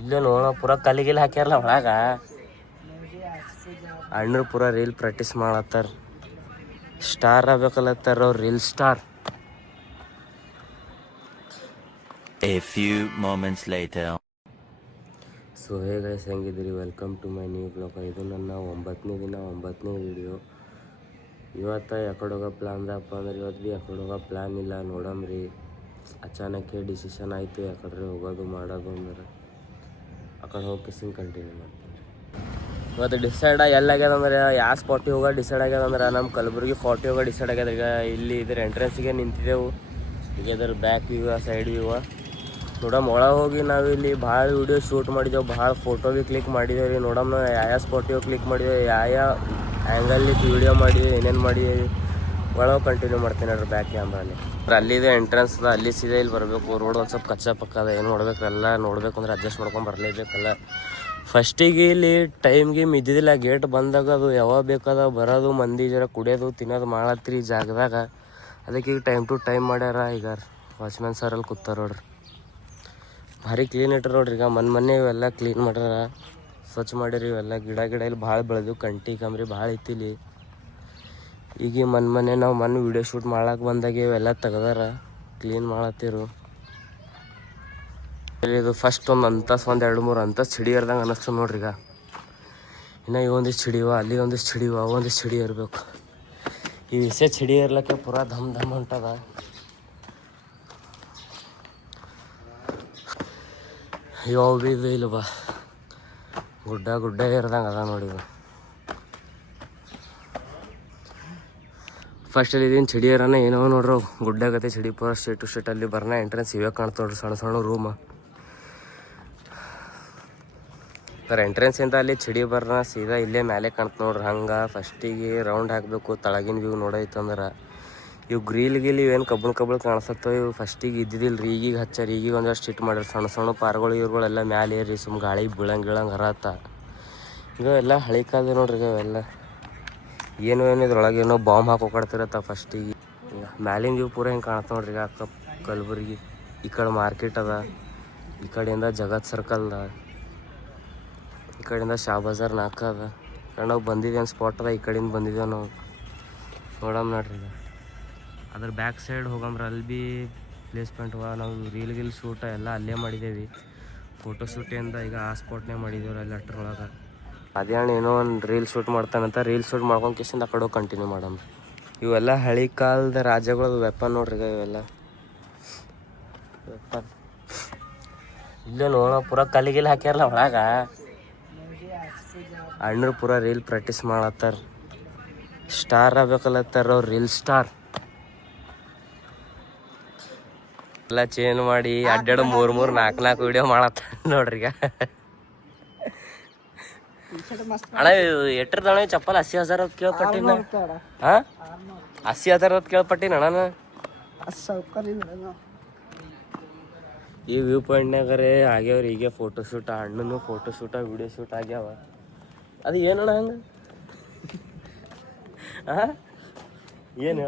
ಇಲ್ಲೇ ನೋಡ ಪೂರ ಕಲ್ಲಿಗಿಲ್ ಹಾಕ್ಯಾರಲ್ಲ ಒಳಗ ಅಣ್ಣರು ಪೂರ ರೀಲ್ ಪ್ರಾಕ್ಟೀಸ್ ಮಾಡತ್ತಾರ. ಸ್ಟಾರ್ ಆಗ್ಬೇಕಲ್ಲತ್ತಾರ ಅವ್ರು, reel star. A few moments later. So hey guys, ಹೆಂಗಿದ್ದೀರಿ? Welcome to my new blog. ಇದು ನನ್ನ 9ನೇ ದಿನ 9ನೇ ವಿಡಿಯೋ. ಇವತ್ತು ಯಾಕಡೆ ಹೋಗೋ ಪ್ಲ್ಯಾನ್ ಅದಪ್ಪ ಅಂದ್ರೆ ಇವತ್ತು ಭೀ ಯಾಕಡೆ ಹೋಗೋ ಪ್ಲ್ಯಾನ್ ಇಲ್ಲ. ನೋಡಮ್ರಿ, ಅಚಾನಕ್ಕೆ ಡಿಸಿಷನ್ ಆಯಿತು ಯಾಕಡ್ರೆ ಹೋಗೋದು ಮಾಡೋದು ಅಂದ್ರೆ ಆ ಕಡೆ ಹೋಗಿ ಕಂಟಿನ್ಯೂ ಮಾಡ್ತೀನಿ. ಇವತ್ತು ಡಿಸೈಡ್ ಎಲ್ಲಾಗ್ಯದ ಅಂದ್ರೆ ಯಾವ ಸ್ಪಾಟಿಗೆ ಹೋಗೋ ಡಿಸೈಡ್ ಆಗ್ಯದ ಅಂದ್ರೆ ನಮ್ಮ ಕಲಬುರ್ಗಿ ಫಾರ್ಟಿ ಹೋಗೋ ಡಿಸೈಡ್ ಆಗ್ಯದ. ಈಗ ಇಲ್ಲಿ ಇದ್ರ ಎಂಟ್ರೆನ್ಸಿಗೆ ನಿಂತಿದ್ದೆವು. ಈಗ ಇದ್ರ ಬ್ಯಾಕ್ ವ್ಯೂವ ಸೈಡ್ ವ್ಯೂವ ನೋಡಮ್. ಒಳಗೆ ಹೋಗಿ ನಾವಿಲ್ಲಿ ಭಾಳ ವೀಡಿಯೋ ಶೂಟ್ ಮಾಡಿದೆವು, ಭಾಳ ಫೋಟೋ ಭೀ ಕ್ಲಿಕ್ ಮಾಡಿದ್ದೇವೆ ರೀ. ನೋಡಮ್ ನಾವು ಯಾವ ಸ್ಪಾಟಿಗೆ ಕ್ಲಿಕ್ ಮಾಡಿದ್ದೇವೆ, ಯಾವ ಆ್ಯಂಗಲ್ಲಿ ವೀಡಿಯೋ ಮಾಡಿದ್ದೇವೆ, ಏನೇನು ಮಾಡಿದ್ದೇವೆ ಒಳಗೆ ಕಂಟಿನ್ಯೂ ಮಾಡ್ತೀನಿ ನೋಡ್ರಿ. ಬ್ಯಾಕ್ ಕ್ಯಾಮ್ರಲ್ಲಿ ಅಲ್ಲಿದೆ ಎಂಟ್ರೆನ್ಸ್ ಅದ, ಅಲ್ಲಿ ಸೀದಾ ಇಲ್ಲಿ ಬರಬೇಕು. ರೋಡ್ ಒಂದು ಸ್ವಲ್ಪ ಕಚ್ಚಾ ಪಕ್ಕ ಅದ, ಏನು ನೋಡ್ಬೇಕು ಎಲ್ಲ ನೋಡ್ಬೇಕು ಅಂದ್ರೆ ಅಡ್ಜಸ್ಟ್ ಮಾಡ್ಕೊಂಡು ಬರಲೇಬೇಕಲ್ಲ. ಫಸ್ಟಿಗೆ ಇಲ್ಲಿ ಟೈಮ್ಗೆ ಇದ್ದಿದ್ದಿಲ್ಲ. ಗೇಟ್ ಬಂದಾಗ ಅದು ಯಾವಾಗ ಬೇಕಾದ ಬರೋದು, ಮಂದಿ ಜರ ಕುಡಿಯೋದು ತಿನ್ನೋದು ಮಾಡತ್ರಿ ಈ ಜಾಗದಾಗ. ಅದಕ್ಕೆ ಈಗ ಟೈಮ್ ಟು ಟೈಮ್ ಮಾಡ್ಯಾರ. ಈಗ ವಾಚ್ಮ್ಯಾನ್ ಸರ್ ಅಲ್ಲಿ ಕೂತಾರ ನೋಡ್ರಿ, ಭಾರಿ ಕ್ಲೀನ್ ಇಟ್ರು ನೋಡ್ರಿ. ಈಗ ಮೊನ್ನೆ ಇವೆಲ್ಲ ಕ್ಲೀನ್ ಮಾಡ್ಯಾರ, ಸ್ವಚ್ಛ ಮಾಡಿರಿ. ಇವೆಲ್ಲ ಗಿಡ ಇಲ್ಲಿ ಭಾಳ ಬೆಳೆದು, ಕಂಟಿ ಕಮ್ರಿ ಭಾಳ ಐತಿಲಿ. ಈಗ ಮೊನ್ನೆ ನಾವು ವೀಡಿಯೋ ಶೂಟ್ ಮಾಡಕ್ಕೆ ಬಂದಾಗ ಇವೆಲ್ಲ ತೆಗ್ದಾರ, ಕ್ಲೀನ್ ಮಾಡತ್ತಿರು. ಇದು ಫಸ್ಟ್ ಒಂದು ಅಂತಸ್, ಒಂದು 2-3 ಅಂತಸ್ ಚಿಡಿ ಇರ್ದಂಗೆ ಅನ್ನಿಸ್ತು ನೋಡ್ರಿ. ಈಗ ಇನ್ನು ಇವೊಂದಿಷ್ಟು ಚಿಡಿವ, ಅಲ್ಲಿ ಒಂದಿಷ್ಟು ಚಿಡಿವ, ಒಂದಿಷ್ಟು ಚಿಡಿ ಇರಬೇಕು. ಈ ವಿಷಯ ಚಿಡಿ ಇರ್ಲಿಕ್ಕೆ ಪೂರಾ ಧಮ್ ಧಮ್ ಹೊಂಟದ. ಯಾವ ಭೀ ಇದು ಇಲ್ವ, ಗುಡ್ಡ ಇರ್ದಂಗೆ ಅದ ನೋಡಿ. ಫಸ್ಟ್ ಅಲ್ಲಿ ಇದೇನು ಚಿಡಿ ಇರೋಣ ಏನೋ ನೋಡ್ರಿ, ಗುಡ್ಡಾಗತ್ತೆ ಚಿಡಿ ಪೂರ ಸ್ಟ್ರೇಟ್ ಟು ಸ್ಟ್ರೇಟ್. ಅಲ್ಲಿ ಬರ್ನ ಎಂಟ್ರೆನ್ಸ್ ಇವೇ ಕಾಣ್ತಾವ್ರಿ, ಸಣ್ಣ ಸಣ್ಣ ರೂಮ್. ಸರ್ ಎಂಟ್ರೆನ್ಸಿಂದ ಅಲ್ಲಿ ಚಿಡಿ ಬರ್ನ ಸೀದಾ ಇಲ್ಲೇ ಮೇಲೆ ಕಾಣ್ತ ನೋಡ್ರಿ. ಹಂಗೆ ಫಸ್ಟಿಗೆ ರೌಂಡ್ ಹಾಕಬೇಕು. ತಳಗಿನ ವ್ಯೂ ನೋಡೈತಂದ್ರೆ ಇವು ಗ್ರೀಲ್ ಏನು ಕಬ್ಬಳು ಕಾಣಿಸ್ತವೆ. ಇವು ಫಸ್ಟಿಗೆ ಇದ್ದಿದ್ದಿಲ್ಲ ರೀ, ಈಗೀಗ ಹಚ್ಚಾರ. ಈಗೀಗ ಒಂದಷ್ಟು ಸ್ಟ್ರಿಕ್ಟ್ ಮಾಡ್ಯಾರ. ಸಣ್ಣ ಸಣ್ಣ ಪಾರ್ಗಳು ಇವ್ರುಗಳೆಲ್ಲ ಮ್ಯಾಲೆ ಏರಿ ಸುಮ್ಮ ಗಾಳಿ ಬೀಳಂಗೆ ಹರತ್ತ. ಈಗ ಎಲ್ಲ ಹಳಿ ಕಾಲದ ನೋಡ್ರಿ. ಈಗ ಇವೆಲ್ಲ ಏನು ಇದ್ರೊಳಗೆ ಏನೋ ಬಾಂಬ್ ಹಾಕೋಕಡ್ತಿರತ್ತ ಫಸ್ಟಿಗೆ. ಮ್ಯಾಲಿನ ವ್ಯೂ ಪೂರ ಹಿಂಗೆ ಕಾಣ್ತಾ ನೋಡ್ರಿ. ಈಗ ಕಲಬುರ್ಗಿ ಈ ಕಡೆ ಮಾರ್ಕೆಟ್ ಅದ, ಈ ಕಡೆಯಿಂದ ಜಗತ್ ಸರ್ಕಲ್ ಅದ, ಈ ಕಡೆಯಿಂದ ಶಾ ಬಜಾರ್ 4 ಅದ. ನಾವು ಬಂದಿದ್ದೇನು ಸ್ಪಾಟ್ ಅದ, ಈ ಕಡೆಯಿಂದ ಬಂದಿದ್ದೇವೆ ನಾವು. ನೋಡಮ್ ನೋಡ್ರಿ. ಅದ್ರ ಬ್ಯಾಕ್ ಸೈಡ್ ಹೋಗಂಬ್ರ, ಅಲ್ಲಿ ಭೀ ಪ್ಲೇಸ್ಮೆಂಟ್ ಅವ. ನಾವು ರೀಲ್ ಶೂಟ ಎಲ್ಲ ಅಲ್ಲೇ ಮಾಡಿದ್ದೇವೆ. ಫೋಟೋ ಶೂಟಿಂದ ಈಗ ಆ ಸ್ಪಾಟ್ನೇ ಮಾಡಿದ್ದೇವೆ ಅಲ್ಲಿ ಅಟ್ರೊಳಗೆ. ಅದೇ ಅಣ್ಣ ಏನೋ ಒಂದು ರೀಲ್ ಶೂಟ್ ಮಾಡ್ತಾನಂತ, ರೀಲ್ ಶೂಟ್ ಮಾಡ್ಕೊಂಡು ಕಿಸಿಂದ ಆ ಕಡೆ ಹೋಗಿ ಕಂಟಿನ್ಯೂ ಮಾಡಮ್. ಇವೆಲ್ಲ ಹಳಿ ಕಾಲದ ರಾಜ್ಯಗಳದ್ದು ವೆಪನ್ ನೋಡ್ರಿ. ಈಗ ಇವೆಲ್ಲ ವೆಪನ್ ಇಲ್ಲೇ ನೋಡ ಪೂರ ಕಲ್ಲಿಗಿಲ್ ಹಾಕ್ಯಾರಲ್ಲ ಒಳಗ ಅಣ್ಣರು ಪೂರ ರೀಲ್ ಪ್ರಾಕ್ಟೀಸ್ ಮಾಡತ್ತಾರ. ಸ್ಟಾರ್ ಆಗ್ಬೇಕಲ್ಲತ್ತಾರ ಅವ್ರು, ರೀಲ್ ಸ್ಟಾರ್. ಎಲ್ಲ ಚೇಂಜ್ ಮಾಡಿ ಅಡ್ಡಾಡು 3-4 ವಿಡಿಯೋ ಮಾಡತ್ತ ನೋಡ್ರಿ. ಈಗ ಅಣ್ಣ ಎಟ್ರದಣ ಚಪ್ಪಲ್ 80,000 ಕೇಳ್ಪಟ್ಟಿನ. ಹಾಂ 80,000 ಕೇಳ್ಪಟ್ಟಿನ ಅಣ್ಣ. ಈ ವ್ಯೂ ಪಾಯಿಂಟ್ನಾಗರೆ ಆಗ್ಯಾವ್ರಿ ಈಗ ಫೋಟೋ ಶೂಟ್. ಅಣ್ಣನು ಫೋಟೋ ಶೂಟ ವಿಡಿಯೋ ಶೂಟ್ ಆಗ್ಯಾವ. ಅದು ಏನಣ್ಣ ಹಂಗೆ ಏನು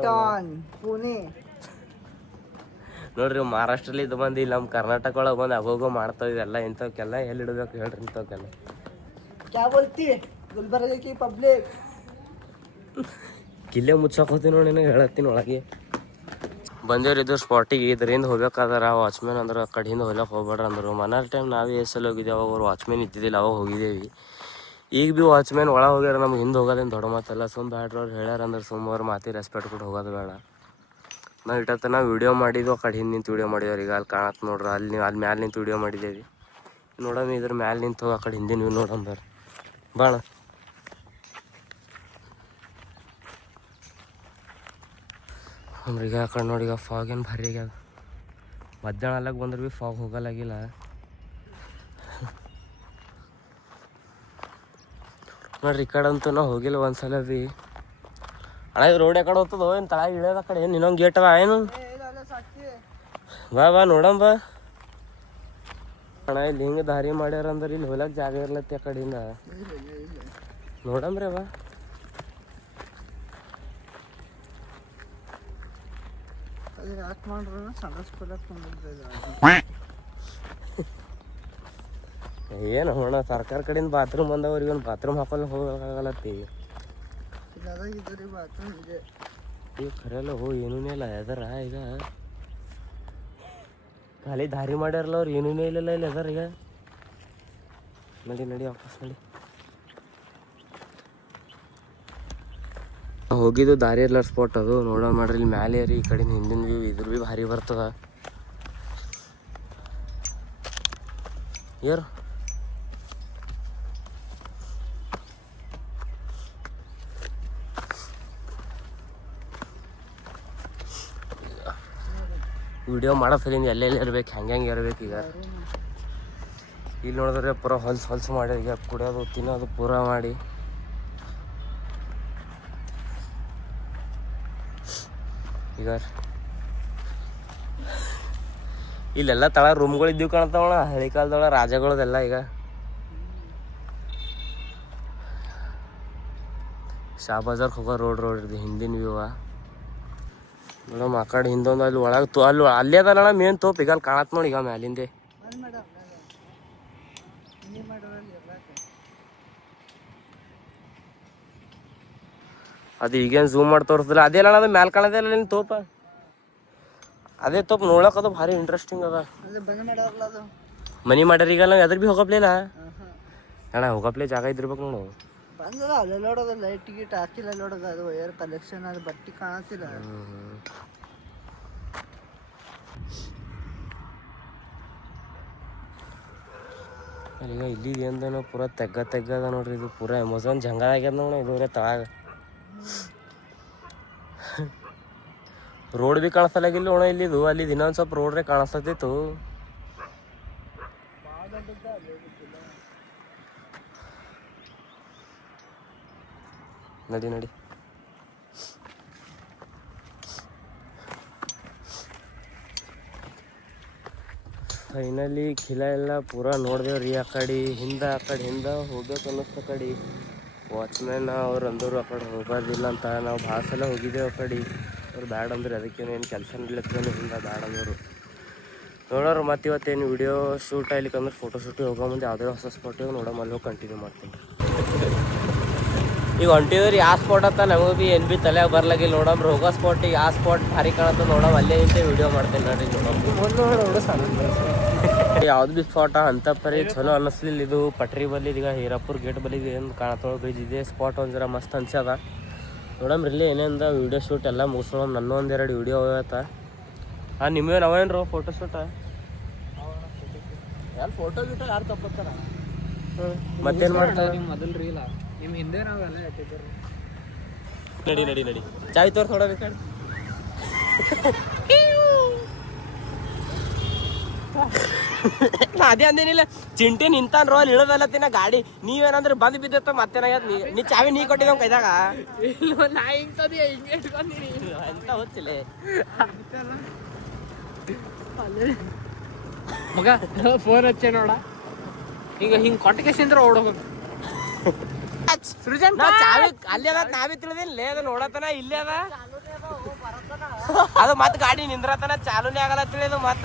ಪುಣೆ ನೋಡ್ರಿ, ಮಹಾರಾಷ್ಟ್ರಲ್ಲಿ ಇದು ಬಂದು ಇಲ್ಲಿ ನಮ್ಮ ಕರ್ನಾಟಕ ಒಳಗೆ ಬಂದು ಆಗೋಗೋ ಮಾಡ್ತಾವ. ಇದೆಲ್ಲ ಇಂಥವಕ್ಕೆಲ್ಲ ಎಲ್ಲಿ ಇಡಬೇಕು ಹೇಳ್ರಿ? ಇಂಥವಕ್ಕೆಲ್ಲ ಗುಲ್ಬರ್ಗ ಪಬ್ಲಿಕ್ ಕಿಲ್ಲೆ ಮುಚ್ಚಾಕೋತೀನಿ ನೋಡಿ, ನನಗೆ ಹೇಳತ್ತೀನಿ ಒಳಗೆ. ಬಂದೇವ್ರಿ ಇದು ಸ್ಪಾಟಿಗೆ. ಇದರಿಂದ ಹೋಗ್ಬೇಕಾದ್ರೆ ವಾಚ್ಮ್ಯಾನ್ ಅಂದ್ರೆ ಆ ಕಡೆಯಿಂದ ಹೋಗ್ಲಕ್ಕೆ ಹೋಗ್ಬೇಡ್ರಿ ಅಂದರು. ಮನಾರ್ ಟೈಮ್ ನಾವೇ ಎಷ್ಟಲ್ಲಿ ಹೋಗಿದ್ದೇವೆ, ಅವಾಗ ಅವ್ರು ವಾಚ್ಮ್ಯಾನ್ ಇದ್ದಿದ್ದಿಲ್ಲ, ಅವಾಗ ಹೋಗಿದ್ದೇವೆ. ಈಗ ಭೀ ವಾಚ್ಮ್ಯಾನ್ ಒಳಗೆ ಹೋಗ್ಯಾರ. ನಮ್ಗೆ ಹಿಂದೆ ಹೋಗೋದೇನು ದೊಡ್ಡ ಮಾತಲ್ಲ. ಸುಮ್ಮ ಬ್ಯಾಡ್ರಿ ಅವ್ರು ಹೇಳ್ಯಾರ ಅಂದ್ರೆ ಸುಮ್ಮ ಅವ್ರ ಮಾತಿಗೆ ರೆಸ್ಪೆಕ್ಟ್ ಕೊಟ್ಟು ಹೋಗೋದು ಬೇಡ. ನಾವು ಇಟ್ಟತ್ತನ ವೀಡಿಯೋ ಮಾಡಿದ್ದು ಆ ಕಡೆ ಹಿಂದೆ ನಿಂತು ವೀಡಿಯೋ ಮಾಡಿದೇವ್ರಿ. ಈಗ ಅಲ್ಲಿ ಕಾಣತ್ತೆ ನೋಡ್ರಿ, ಅಲ್ಲಿ ಮ್ಯಾಲೆ ನಿಂತು ವೀಡಿಯೋ ಮಾಡಿದ್ದೇವೆ. ನೋಡಮ್ ಇದ್ರ ಮ್ಯಾಲೆ ನಿಂತು ಆ ಕಡೆ ಹಿಂದಿನ ವ್ಯೂ ನೋಡಮ್ ಬರ್ರಿ ಬಾಣ. ಈಗ ಆ ಕಡೆ ನೋಡಿ, ಈಗ ಫಾಗ್ ಏನು ಭಾರಿ ಆಗ್ಯದ. ಮಧ್ಯಾಹ್ನ ಅಲ್ಲಾಗ ಬಂದ್ರೆ ಭೀ ಫಾಗ್ ಹೋಗಲಾಗಿಲ್ಲ ನೋಡ್ರಿ. ಈ ಕಡೆ ಅಂತೂ ನಾವು ಹೋಗಿಲ್ಲ ಒಂದ್ಸಲ ಭೀ. ಅಣ್ಣ ಇದು ರೋಡ್ ಯಾಕಡೆ ಹೋಗ್ತದೋ, ಏನು ತಳ ಇಳಿಯೋದು ಆ ಕಡೆ? ಏನು ಇನ್ನೊಂದು ಗೇಟ್ ಅದ ಏನು? ಬಾ ನೋಡಮ್ ಬಾ ಅಣ್ಣ. ಇಲ್ಲಿ ಹಿಂಗೆ ದಾರಿ ಮಾಡ್ಯಾರ ಅಂದ್ರೆ ಇಲ್ಲಿ ಹೋಲಕ್ಕೆ ಜಾಗ ಇರ್ಲತ್ತಿ ಆ ಕಡೆಯಿಂದ. ನೋಡಮ್ರಿ ಬಾ. ಏನು ಅಣ್ಣ ಸರ್ಕಾರ ಕಡೆಯಿಂದ ಬಾತ್ರೂಮ್ ಬಂದವ್ರಿಗೆ ಒಂದು ಬಾತ್ರೂಮ್ ಹಾಕೊಂಡು ಹೋಗಲಾಗಲತ್ತಿ ಇಲ್ಲದಾಗಿದ್ರಿ ಬಾತ್ರೂಮ್ ಇದೆ. ಈಗ ಖರೆಯಲ್ಲ ಏನೂ ಇಲ್ಲ ಎದರ ಈಗ ಖಾಲಿ ದಾರಿ ಮಾಡ್ಯಾರಲ್ಲ ಅವ್ರು ಏನೂ ಇಲ್ಲ ಇಲ್ಲಿ ಎದರ ಈಗ ನಡಿ ವಾಪಸ್ ನಡಿ. ಹೋಗಿದ್ದು ದಾರಿ ಎಲ್ಲ ಸ್ಪಾಟ್ ಅದು ನೋಡೋ ಮಾಡ್ರಿ ಇಲ್ಲಿ ಮ್ಯಾಲೆ ರೀ ಈ ಕಡೆ ಹಿಂದಿನ ವ್ಯೂ ಇದ್ರ ಭೀ ಭಾರಿ ಬರ್ತದ. ಯಾರು ವಿಡಿಯೋ ಮಾಡೋ ಫೀಲಿಂಗ್ ಎಲ್ಲೆಲ್ಲಿ ಇರ್ಬೇಕು ಹೆಂಗೆ ಇರ್ಬೇಕು. ಈಗ ಇಲ್ಲಿ ನೋಡಿದ್ರೆ ಪೂರ ಹೊಲ್ಸು ಮಾಡಿ ಈಗ ಕುಡಿಯೋದು ತಿನ್ನೋದು ಪೂರ ಮಾಡಿ ಈಗ ಇಲ್ಲೆಲ್ಲ ತಳ ರೂಮ್ಗಳು ಇದ್ದೀವಿ ಕಾಣ್ತಾವಣ ಹಳಿ ಕಾಲದೊಳ ರಾಜಗಳದೆಲ್ಲ. ಈಗ ಶಾ ಬಜಾರ್ಗೆ ಹೋಗೋ ರೋಡ್ ಇರ್ದು ಹಿಂದಿನ ವ್ಯೂವ ಮೇಡಮ್. ಆ ಕಡೆ ಹಿಂದೊಂದು ಅಲ್ಲಿ ಒಳಗೆ ಅಲ್ಲಿ ಅಲ್ಲೇ ಅದಲ್ಲ ಮೇನ್ ತೋಪ್ ಈಗ ಅಲ್ಲಿ ಕಾಣತ್ ನೋಡಿ ಈಗ ಮ್ಯಾಲಿಂದೆ. ಅದು ಈಗೇನು ಝೂಮ್ ಮಾಡಿ ತೋರಿಸ್ದಿಲ್ಲ ಅದೇ ಅಲ್ಲ ಅದು ಮ್ಯಾಲ್ ಕಾಣದೇ ಇಲ್ಲ ನಿನ್ನ ತೋಪ. ಅದೇ ತೋಪ್ ನೋಡಕ್ ಅದು ಭಾರಿ ಇಂಟ್ರೆಸ್ಟಿಂಗ್ ಅದ. ಮನಿ ಮಾಡ್ಯಾರ ಈಗ ಎದ್ರ ಭೀ ಹೋಗಪ್ಲೇ ಇಲ್ಲ ಅಣ್ಣ. ಹೋಗಪ್ಲೇ ಜಾಗ ಇದ್ದಿರ್ಬೇಕು ನೋಡು. ಬಂದದ ಅಲ್ಲೇ ನೋಡೋದು ಲೈಟ್ ಗಿಟ್ ಹಾಕಿಲ್ಲ ನೋಡೋದು. ಅದು ವೈರ್ ಕಲೆಕ್ಷನ್ ಅದು ಬಟ್ಟೆ ಕಾಣತಿಲ್ಲ. ಈಗ ಇಲ್ಲಿ ಏನೋ ಪೂರ ತೆಗ್ಗದ ನೋಡ್ರಿ. ಇದು ಪೂರ ಅಮೆಝಾನ್ ಜಂಗಲ್ ಆಗ್ಯದ ನೋಡ. ಇದು ತಳಗ ರೋಡ್ ಭೀ ಕಾಣಿಸ್ತಲಾಗಿಲ್ಲ ನೋಡ ಇಲ್ಲಿದು. ಅಲ್ಲಿ ಇನ್ನೊಂದು ಸ್ವಲ್ಪ ರೋಡ್ ರೇ ಕಾಣಿಸ್ತತಿತ್ತು. ನಡಿ ಫೈನಲಿ ಖಿಲ ಎಲ್ಲ ಪೂರ ನೋಡ್ದೇವ್ರಿ. ಆ ಕಡೆ ಹಿಂದೆ ಹೋಗ್ಬೇಕು ಅನ್ನಿಸ್ತ. ಆ ಕಡೆ ವಾಚ್ಮ್ಯಾನ್ ಅವ್ರು ಅಂದವರು ಆ ಕಡೆ ಹೋಗೋದಿಲ್ಲ ಅಂತ. ನಾವು ಭಾಳ ಸಲ ಹೋಗಿದ್ದೇವೆ ಆ ಕಡೆ. ಅವ್ರು ಬ್ಯಾಡ ಅಂದ್ರೆ ಅದಕ್ಕೇನೇನು ಕೆಲಸ ನಡ್ಲತ್ತೇನು ಹಿಂದೆ ಬ್ಯಾಡ ಅಂದರು ನೋಡೋರು. ಮತ್ತು ಇವತ್ತೇನು ವಿಡಿಯೋ ಶೂಟ್ ಆಗ್ಲಿಕ್ಕಂದ್ರೆ ಫೋಟೋ ಶೂಟಿಗೆ ಹೋಗೋ ಮುಂದೆ ಯಾವುದೇ ಹೊಸ ಸ್ಪಾಟಿಗೆ ನೋಡೋ ಅಲ್ಲಿ ಹೋಗಿ ಕಂಟಿನ್ಯೂ ಮಾಡ್ತೀನಿ. ಈಗ ಹೊಂಟಿದ್ರಿ ಯಾವ ಸ್ಪಾಟ್ ಅಂತ ನಮಗೆ ಭೀ ಏನು ಭೀ ತಲೆ ಬರ್ಲಾಗಿಲ್ಲ. ನೋಡಮ್ರಿ ಹೋಗೋ ಸ್ಪಾಟಿಗೆ ಆ ಸ್ಪಾಟ್ ಭಾರಿ ಕಾಣತ್ತ ನೋಡಮ್. ಅಲ್ಲೇ ನಿಂತೆ ವಿಡಿಯೋ ಮಾಡ್ತೀನಿ ನೋಡ್ರಿ. ಯಾವ್ದು ಭೀ ಸ್ಪಾಟ ಅಂತ ಪರಿ ಚಲೋ ಅನ್ನಿಸ್ಲಿಲ್ಲ. ಇದು ಪಟ್ರಿ ಬಲ್ಲಿ ಈಗ ಹೀರಾಪುರ್ ಗೇಟ್ ಬಲ್ಲಿ ಏನು ಕಾಣತ್ತೊಳ ಬ್ರಿಡ್ಜ್ ಇದೆ ಸ್ಪಾಟ್ ಒಂದು ಜರ ಮಸ್ತ್ ಅನ್ಸದ. ನೋಡಮ್ರಿ ಇಲ್ಲಿ ಏನೇಂದ ವಿಡಿಯೋ ಶೂಟ್ ಎಲ್ಲ ಮುಗಿಸೋಣ. ನನ್ನ ಒಂದೆರಡು ವಿಡಿಯೋ ಹೋಗತ್ತ. ನಿಮ್ಮೇನು ಅವೇನ್ರು ಫೋಟೋ ಶೂಟ ಯಾರು ಫೋಟೋ ಗಿಟ ಯಾರು ತಪ್ಪತ್ತಾರ. ಮತ್ತೇನು ಮಾಡ್ತಾರೆ ಮೊದಲು ರೀಲ ನಿಮ್ಮ ಹಿಂದೆ ನಾವೆಲ್ಲ ಇಟ್ಟಿದ್ದೀರಿ. ನಡಿ ಚಾಯ್ ತೋರ್ ನೋಡಬೇಕು. ಅದೇ ಅಂದೇನಿಲ್ಲ ಚಿಂಟಿ ನಿಂತಾನ್ರೋ ಅಲ್ಲಿ ಇಳೋದಲ್ಲತ್ತಿನ ಗಾಡಿ. ನೀವೇನಂದ್ರೆ ಬಂದ್ ಬಿದ್ದತ್ತ ಮತ್ತೇನಾಗ್ಯದ. ನೀ ಚಾವಿ ನೀ ಕೊಟ್ಟಿದ್ದ ಕೈದಾಗ ನಾ ಹಿಂಗೆ ಇಟ್ಕೊಂಡಿರಿ ಅಂತ ಗೊತ್ತಿಲ್ಲ ಮಗ. ಫೋನ್ ಹಚ್ಚೆ ನೋಡ ಈಗ ಹಿಂಗೆ ಕೊಟ್ಟಕೆಸಿಂದ್ರ ಓಡೋಗ. ಚಾವಿ ಅಲ್ಲಿ ಅದ ನಾವೇ ತಿಳಿದಿಲ್ಲ. ಅದು ನೋಡತನ ಇಲ್ಲೇ ಅದ. ಅದು ಮತ್ ಗಾಡಿ ನಿಂದ್ರತನ ಚಾಲೂನೇ ಆಗಲ್ಲ ತಿಳಿದು ಮತ್ತ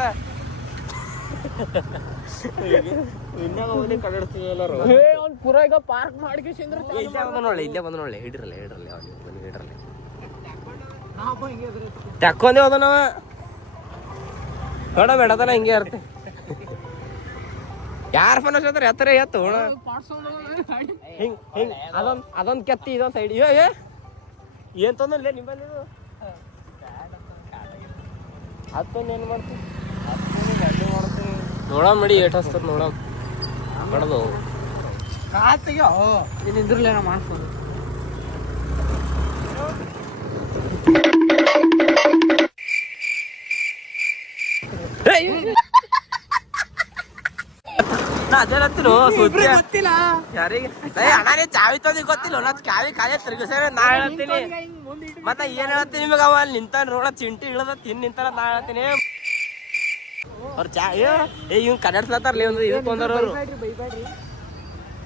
ಪೂರ ಈಗ ಪಾರ್ಕ್ ಮಾಡ್ಕೇಸಿಂದ್ರ ಇಲ್ಲೇ ಬಂದ ನೋಡ್ಲೆ. ಹಿಡ್ರಲ್ಲ ತಕ್ಕೊಂದೇ ಹೋದ ನಾವ ನೋಡ ಬೇಡದಲ್ಲ ಹಿಂಗೆ ಇರ್ತೆ. ಯಾರ ಫೋನ್ ಹಚ್ಚತ್ತಾರ ಎತ್ತರ ಎತ್ತು ಹಿಂಗ್ ಅದೊಂದು ಕೆತ್ತಿ ಇದೊಂದು ಸೈಡ್. ಏನ್ ತೊಂದ್ರೆ ನಿಮ್ಮಲ್ಲಿ ಹತ್ತೊಂದು ಏನು ಮಾಡ್ತೀವಿ ನೋಡಮ್ ನಡಿ. ಏಟ್ ಹಚ್ತಾರ ನೋಡಮ್ ಮಾಡೋದು. ನಿಂದ್ರಲ್ಲೇನೋ ಮಾಡ್ಕೊಂಡು ಗೊತ್ತಿಲ್ಲ ಯಾರಿಗೆ ಅಣ್ಣ ಚಾವಿ ತಂದಿ ಗೊತ್ತಿಲ್ಲ. ಚಾವಿ ಕಾಯ ತಿರ್ಗಿಸ ನಾ ಹೇಳ್ತೀನಿ. ಮತ್ತ ಏನ್ ಹೇಳ್ತೀನಿ ನಿಮಗ ಅವ ಅಲ್ಲಿ ನಿಂತ ನೋಡ ಚಿಂಟಿ ಇಳದ ತಿನ್ ನಿಂತಾರ ನಾ ಹೇಳ್ತೀನಿ. ಅವ್ರ ಚಾ ಇವ್ ಕನ್ನಡಸ್ಲತ್ತಾರಲಿ ಒಂದು ಇದು ತೊಂದ್ರ ಅವರು.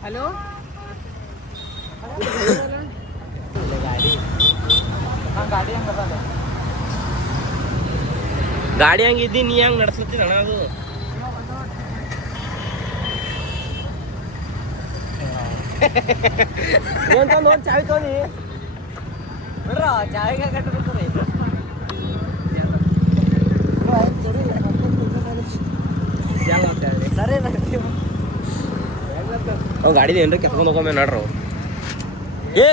ಹಲೋ ಗಾಡಿ ಹಂಗಿದ್ದಿ ನೀ ಹಂಗ್ ನಡ್ಸ್ಲತ್ತೀನಿ ಅಣ್ಣ. ಅದು ನೋಡಿ ಚಾವಿ ತೊಗೊಂಡು ನೋಡ್ರ ಚಾವಿಗೆ ಕಟ್ಟಿರ್ತಾರೆ ಸರಿ ಅವ್ ಗಾಡಿದ ಏನ್ರ ಕೆತ್ಕೊಂಡು ಹೋಗಮ್ಮೆ ನೋಡ್ರು ಏ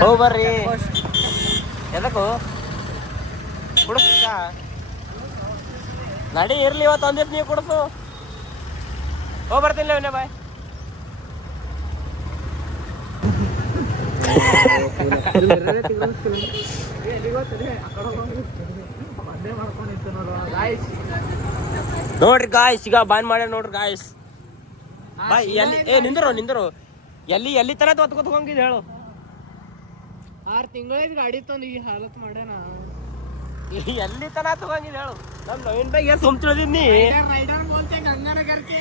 ಹೋಗಿ ಬರ್ರಿ ಎದಕ್ಕೂ ಕುಡಿಸ್ತ ನಡಿ ಇರ್ಲಿ ಇವತ್ತು ಒಂದಿಟ್ಟು ನೀವು ಕುಡಿಸು ಹೋಗಿ ಬರ್ತಿಲ್ಲ ಇವನೇ ಬಾಯ್ ನೋಡ್ರಿ ಗಾಯ್ಸ್ ಈಗ ಬಾನ್ ಮಾಡ್ಯಾರ ನೋಡ್ರಿ ಗಾಯ್ಸ್ ಬಾಯ್ ಎಲ್ಲಿ ನಿಂದರು ಎಲ್ಲಿ ತರ ಹೊತ್ಕೊತ್ಕೊಂಗಿದ್ ಹೇಳು 6 ತಿಂಗಳ ಗಾಡಿ ತಂದು ಈ ಹಾಲತ್ ಮಾಡ್ಯಾನ ಎಲ್ಲಿ ತರ ತಗೊಂಗಿದ್ ಹೇಳು ನಮ್ ನವೀನ್ ಬಾಯ್ ಏನ್ ಸುಮ್ ತಿಳಿದಿದ್ನಿ ರೈಡರ್ ಬೋಲ್ತೆ ಗಂಗಾನಗರ್ಗೆ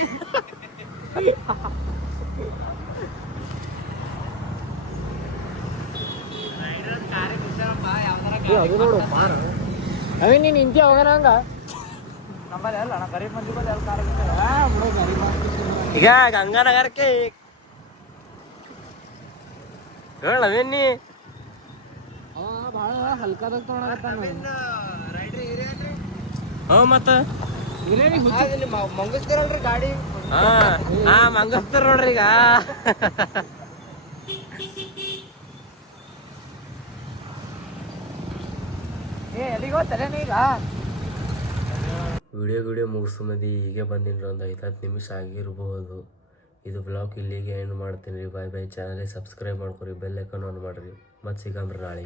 ಅದು ನೋಡು ಅವೇ ನೀನು ಇಂತಿ ಹೋಗೋಣ ಹಂಗ ನಮ್ಮಲ್ಲಿ ಅಲ್ಲ ನಾ ಗರೀಬ್ ಮಂದಿ ಬಂದು ಕಾರ್ ಈಗ ಗಂಗಾನಗರಕ್ಕೆ ಹೇಳ ನವೀನಿ ಭಾಳ ಹಲ್ಕಾದಾಗ ತೊಗೊಳಕತ್ತಾನ ಹ್ಞೂ ಮತ್ತ ಮಂಗಿಸ್ತಾರಲ್ರಿ ಗಾಡಿ ಹಾ ಮಂಗಸ್ತಾರ ನೋಡ್ರಿ ಈಗ ಎಲ್ಲಿಗೆ ಹೋಗ್ತಾರೆ ಈಗ ವಿಡಿಯೋ ಮುಗಿಸು ಮಂದಿ ಹೀಗೆ ಬಂದಿನ್ರಿ ಒಂದು 5-10 ನಿಮಿಷ ಆಗಿರ್ಬೋದು ಇದು ಬ್ಲಾಗ್ ಇಲ್ಲಿಗೆ ಎಂಡ್ ಮಾಡ್ತೀನಿ ರೀ ಬಾಯ್ ಚಾನಲ್ಗೆ ಸಬ್ಸ್ಕ್ರೈಬ್ ಮಾಡ್ಕೊರಿ ಬೆಲ್ ಐಕಾನ್ ಆನ್ ಮಾಡಿರಿ ಮತ್ತೆ ಸಿಗಮ್ರಿ ನಾಳೆ